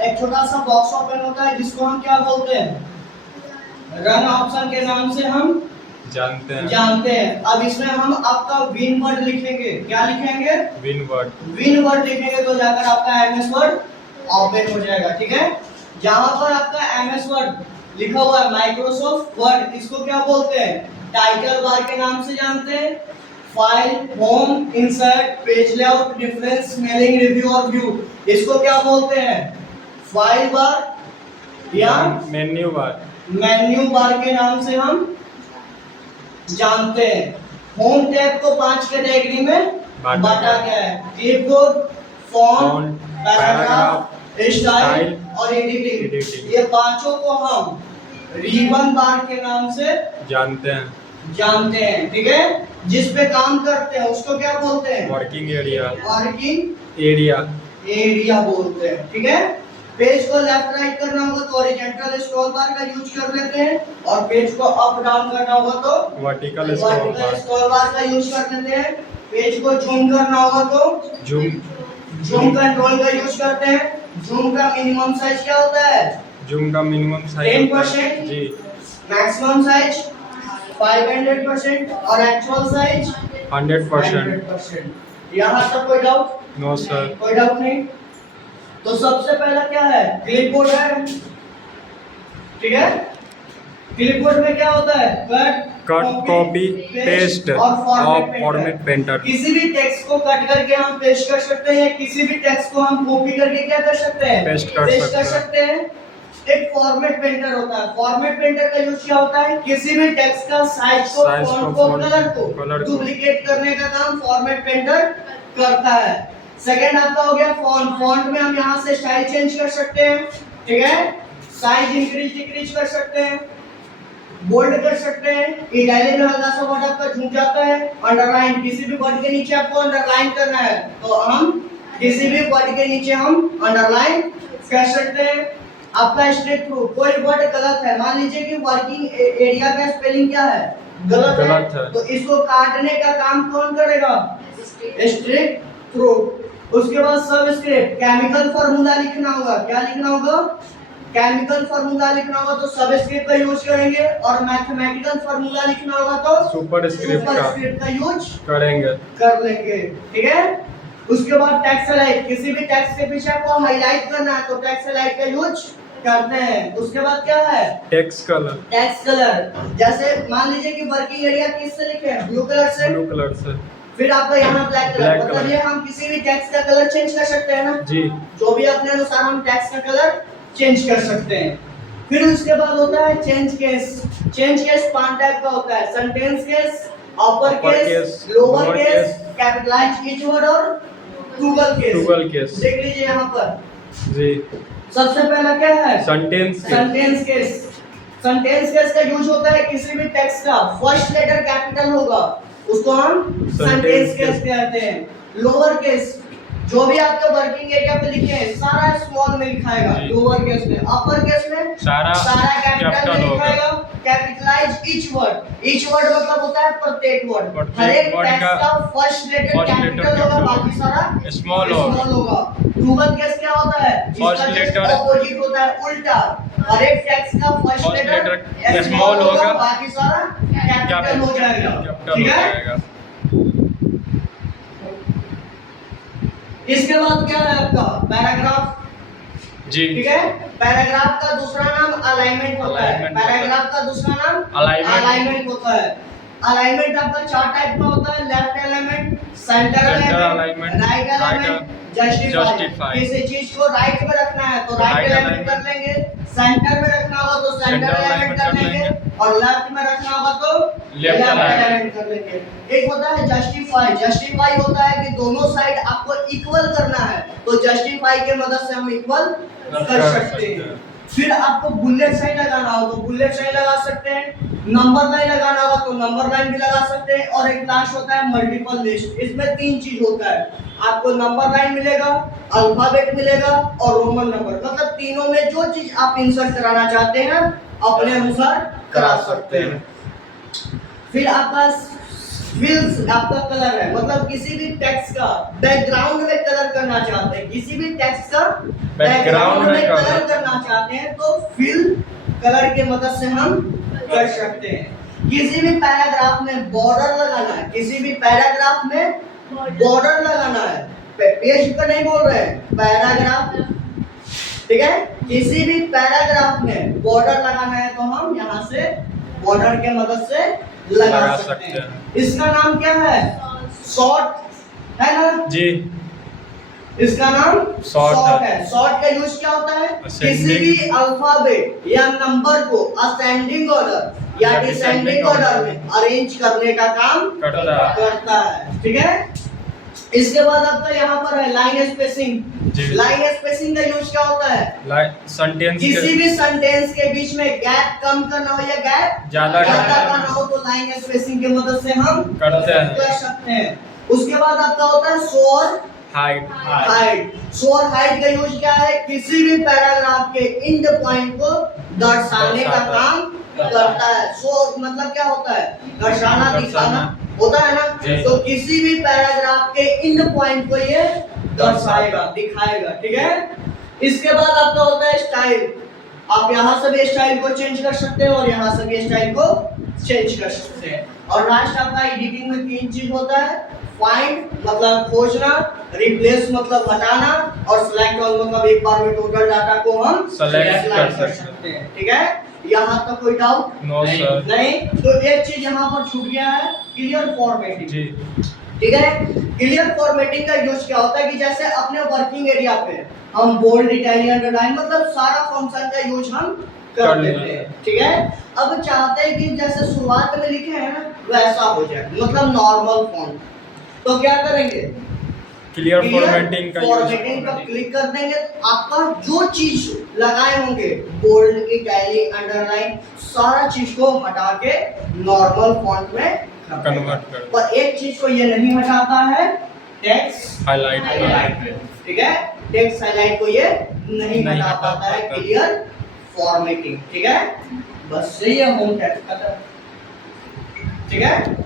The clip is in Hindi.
एक छोटा सा बॉक्स ओपन होता है जिसको हम क्या बोलते हैं, रन ऑप्शन के नाम से हम जानते हैं। अब इसमें हम आपका विन वर्ड लिखेंगे। क्या लिखेंगे? विन वर्ड लिखेंगे तो जाकर आपका एमएस वर्ड ओपन हो जाएगा। ठीक है, जहां पर आपका एमएस वर्ड लिखा हुआ है माइक्रोसॉफ्ट वर्ड, इसको क्या बोलते हैं? टाइटल बार के नाम से जानते हैं। File, home, insert, page layout, reference, mailing, review और व्यू, इसको क्या बोलते हैं? फाइल बार या मेन्यू बार के नाम से हम जानते हैं। होम टैब को 5 कैटेगरी में बांटा गया है। क्लिपबोर्ड, फॉन्ट, पैराग्राफ, स्टाइल और एडिटिंग। ये पांचों को हम रिबन बार के नाम से जानते हैं। ठीक है, जिस पे काम करते हैं उसको क्या बोलते हैं? वर्किंग एरिया बोलते हैं। ठीक है, पेज को लेफ्ट राइट करना होगा तो हॉरिजॉन्टल स्क्रॉल बार का यूज कर लेते हैं, और पेज को अप डाउन करना होगा तो वर्टिकल स्क्रॉल बार का यूज कर लेते हैं। पेज को जूम करना होगा तो जूम कंट्रोल का यूज करते हैं। जूम का मिनिमम साइज क्या होता है? 10% जी, मैक्सिमम साइज 500% और एक्चुअल साइज 100%। यहाँ तक कोई डाउट? नो सर, कोई डाउट नहीं। तो सबसे पहला क्या है? क्लिपबोर्ड है। ठीक है, क्लिपबोर्ड में क्या होता है? कट, कॉपी, पेस्ट और फॉर्मेट पेंटर। किसी भी टेक्स्ट को कट करके हम पेस्ट कर सकते हैं, किसी भी टेक्स्ट को हम कॉपी करके क्या कर सकते हैं? पेस्ट कर सकते हैं। एक फॉर्मेट पेंटर होता है। फॉर्मेट पेंटर का यूज क्या होता है? किसी भी टेक्स्ट का साइज को, फॉन्ट को, कलर को डुप्लीकेट करने का काम फॉर्मेट पेंटर करता है। सेकंड आपका हो गया फॉन्ट। फॉन्ट में हम यहाँ से स्टाइल चेंज कर सकते हैं। ठीक है, साइज इंक्रीज डिक्रीज कर सकते हैं, बोल्ड कर सकते हैं। इटैलिक में हल्का सा वर्ड आपका झुक जाता है। अंडरलाइन, किसी भी वर्ड के नीचे आपको अंडरलाइन करना है तो हम किसी भी वर्ड के नीचे हम अंडरलाइन कर सकते हैं। आपका स्ट्रेट थ्रू, कोई वर्ड गलत है, मान लीजिए कि वर्किंग एरिया का स्पेलिंग क्या है? गलत है, तो इसको काटने का काम कौन करेगा? Straight through. उसके बाद सबस्क्रिप्ट, केमिकल फार्मूला लिखना होगा। क्या लिखना होगा? केमिकल फार्मूला लिखना होगा तो सबस्क्रिप्ट का यूज करेंगे, और मैथमेटिकल फार्मूला लिखना होगा तो सुपरस्क्रिप्ट का यूज कर लेंगे। ठीक है, उसके बाद टेक्स्ट हाइलाइट, किसी भी टेक्स्ट के पीछे आपको हाईलाइट करना है तो टेक्स्ट हाईलाइट का यूज करते हैं। उसके बाद क्या है? Text colour. जैसे मान लीजिए कि वर्किंग एरिया किससे लिखे हैं? ब्लू कलर से। फिर आपका यहाँ ब्लैक कलर, मतलब ये हम किसी भी टेक्स्ट का कलर चेंज कर सकते हैं ना जी, जो भी अपने अनुसार हम टेक्स्ट का कलर चेंज कर सकते हैं। फिर उसके बाद होता है change case. Change case 5 type का होता है: sentence case, upper case, lower case, capitalise each word और ट्रूगल केस। देख लीजिए यहाँ पर जी। सबसे पहला क्या है? सेंटेंस केस का यूज होता है किसी भी टेक्स्ट का फर्स्ट लेटर कैपिटल होगा उसको हम सेंटेंस केस कहते हैं। लोअर केस, जो भी आपके वर्किंग एरिया पे लिखे हैं सारा स्मॉल में लिखाएगा लोअर केस में। अपर केस में सारा कैपिटल में लिखाएगा। कैपिटलाइज ईच वर्ड मतलब होता है प्रत्येक वर्ड। हर एक टेक्स्ट का फर्स्ट लेटर कैपिटल होगा, बाकी सारा स्मॉल होगा। ट्रूगल केस क्या होता है? फर्स्ट लेटर ऑपोजिट होता है, उल्टा। हर एक टेक्स्ट का फर्स्ट लेटर स्मॉल होगा, बाकी सारा कैपिटल हो जाएगा। ठीक है, इसके बाद क्या है आपका? पैराग्राफ जी। ठीक है, पैराग्राफ का दूसरा नाम अलाइनमेंट होता है। पैराग्राफ का दूसरा नाम अलाइनमेंट होता है। अलाइनमेंट आपका 4 टाइप का होता है: left alignment, centre alignment, right alignment, justify. किसी चीज को राइट में रखना है तो राइट अलाइनमेंट कर लेंगे, सेंटर में रखना होगा तो सेंटर अलाइनमेंट कर लेंगे, और लेफ्ट में रखना होगा तो लेफ्ट अलाइनमेंट कर लेंगे। एक होता है जस्टिफाई होता है कि दोनों साइड आपको इक्वल करना है तो जस्टिफाई के मदद से हम इक्वल कर सकते हैं। फिर आपको बुलेट साइन लगाना हो तो बुलेट साइन लगा सकते हैं, नंबर लाइन लगाना होगा तो नंबर लाइन भी लगा सकते हैं, और एक लास्ट होता है मल्टीपल लिस्ट। इसमें 3 चीज होता है, आपको नंबर लाइन मिलेगा, अल्फाबेट मिलेगा और रोमन नंबर, मतलब तीनों में जो चीज आप इंसर्ट कराना चाहते हैं अपने अनुसार करा सकते हैं। फिर आपका फिल्स आपका कलर है, मतलब किसी भी टेक्स्ट का बैकग्राउंड में कलर करना चाहते हैं, किसी भी टेक्स्ट का बैकग्राउंड में कलर करना चाहते हैं तो फिल कलर के मदद से हम कर सकते हैं। किसी भी पैराग्राफ में बॉर्डर लगाना है, किसी भी पैराग्राफ में बॉर्डर लगाना है, पेज पर नहीं बोल रहे हैं, पैराग्राफ, ठीक है। किसी भी पैराग्राफ में बॉर्डर लगाना है तो हम यहाँ से बॉर्डर के मदद से लगा सकते हैं। इसका नाम क्या है? शॉर्ट है ना जी, इसका नाम शॉर्ट है। शॉर्ट का यूज क्या होता है? किसी भी अल्फाबेट या नंबर को असेंडिंग ऑर्डर या डिसेंडिंग ऑर्डर में अरेंज करने का काम करता है, ठीक है। इसके बाद आपका यहाँ पर है लाइन स्पेसिंग। लाइन स्पेसिंग का यूज क्या होता है? सेंटेंस, किसी भी सेंटेंस के बीच में गैप कम करना हो या गैप ज्यादा करना हो तो लाइन स्पेसिंग की मदद से हम कर सकते हैं। उसके बाद आपका होता है शोर हाइड। शोर हाइड का यूज क्या है? किसी भी पैराग्राफ के एंड पॉइंट को दर्शाने का काम करता है। शोर मतलब क्या होता है? दर्शाना, दिखाना होता है ना। तो किसी भी पैराग्राफ के एंड पॉइंट को ये दर्शाएगा, दिखाएगा, ठीक है। इसके बाद आपका होता है स्टाइल। आप यहाँ से भी स्टाइल को चेंज कर सकते हैं और यहाँ से भी स्टाइल को चेंज कर सकते हैं। और लास्ट आपका एडिटिंग में 3 चीज होता है। फाइंड मतलब खोजना, रिप्लेस मतलब हटाना और सिलेक्ट ऑल मतलब एक बार में टोटल डाटा को हम सिलेक्ट कर सकते हैं, ठीक है। यहाँ तक कोई डाउट? No sir. नहीं, तो एक चीज यहाँ पर छूट गया है, क्लियर फॉर्मेटिंग जी, ठीक है। क्लियर फॉर्मेटिंग का यूज क्या होता है कि जैसे अपने वर्किंग एरिया पे हम बोल्ड, इटैलियन, अंडरलाइन मतलब सारा फंक्शन का यूज हम कर लेते हैं, ठीक है। अब चाहते हैं कि जैसे शुरुआत में लिखे हैं ना वैसा हो जाए, मतलब नॉर्मल फॉन्ट, तो क्या करेंगे? क्लियर फॉर्मेटिंग का क्लिक कर देंगे। आपका जो चीज लगाए होंगे बोल्ड, इटैलिक, अंडरलाइन सारा चीज को हटा के नॉर्मल फॉन्ट में कन्वर्ट कर। पर एक चीज को ये नहीं हटाता है, टेक्स्ट हाईलाइट, ठीक है। टेक्स्ट हाईलाइट को ये नहीं हटा पाता है क्लियर फॉर्मेटिंग, ठीक है। बस यही है होम टेक्स्ट का, ठीक है।